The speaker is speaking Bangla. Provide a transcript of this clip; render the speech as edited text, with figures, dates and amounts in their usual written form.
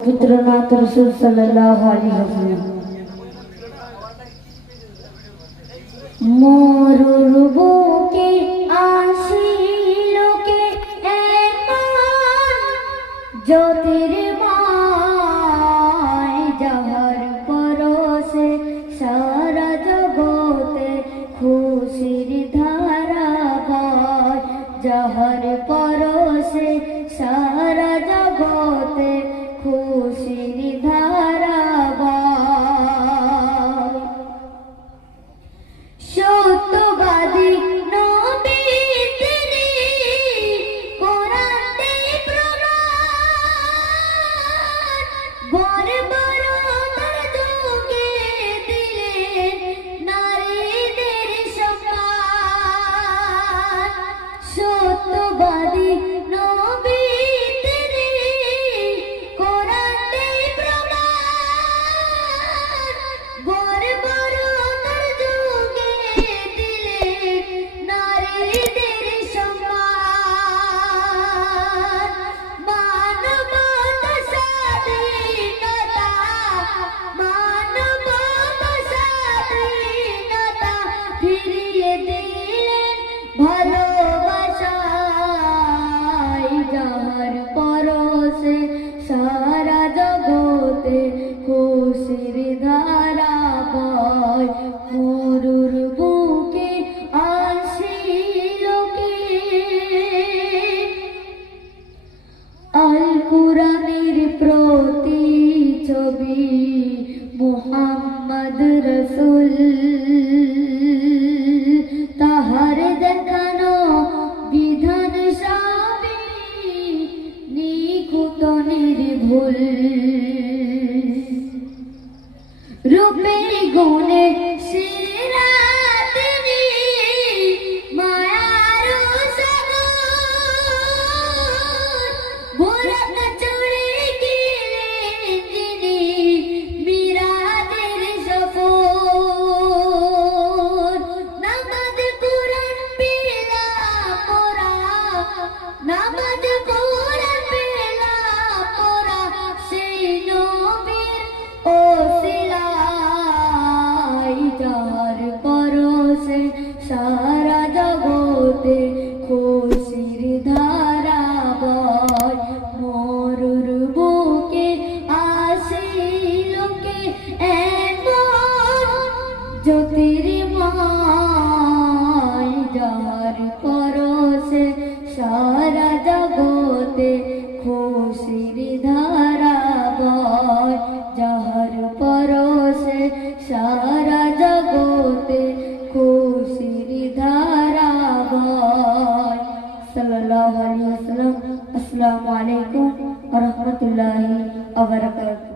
পুত্রনাথ রাসূল সাল্লাল্লাহু আলাইহি ওয়াসাল্লাম মরুর বুকে আসিল কে এমন জ্যোতির্ময় যাহার পরশে সারা জগতে খুশির ধারা বয়, যাহার পরশে সারা জগতে খুশির ধারা বয়। সত্যবাদী নবী তিনি, কোরআনে প্রমাণ, বর্বরতার যুগে দিলেন নারীদের সম্মান। সত্যবাদী নবী তিনি, কোরআনে প্রমাণ, বর্বরতার যুগে দিলেন নারীদের সম্মান। মানবতা স্বাধীনতা, মানবতা স্বাধীনতা ফিরিয়ে দিলেন ভালোবাসায়, যাহার পরশে সারা জগতে খুশির ধারা বয়। মরুর বুকে আসিল কে আল কুরআনের প্রতিছবি মুহাম্মদ রাসূল, তাহার দেখানো বিধান সবই নিখুঁত নির্ভুল। রূপে গুণে সেরা তিনি, মায়ার সাগর, বোরাক চড়ে গেলেন যিনি মিরাজের সফর। নামাজ কোরআন পেলাম মোরা, নামাজ কোরআন পেলাম মোরা, সেই নবীর ওসিলায়, যাহার পরশে সারা জগতে খুশির ধারা বয়। মরুর বুকে আসিল কে এমন জ্যোতির্ময়, যাহার পরশে সারা জগতে খুশির ধারা বয়, যাহার পরশে সারা জগতে খুশির ধারা বয়। সাল্লাল্লাহু আলাইহি ওয়াসাল্লাম। আসসালামু আলাইকুম ওয়া রাহমাতুল্লাহি ওয়া বারাকাতুহু।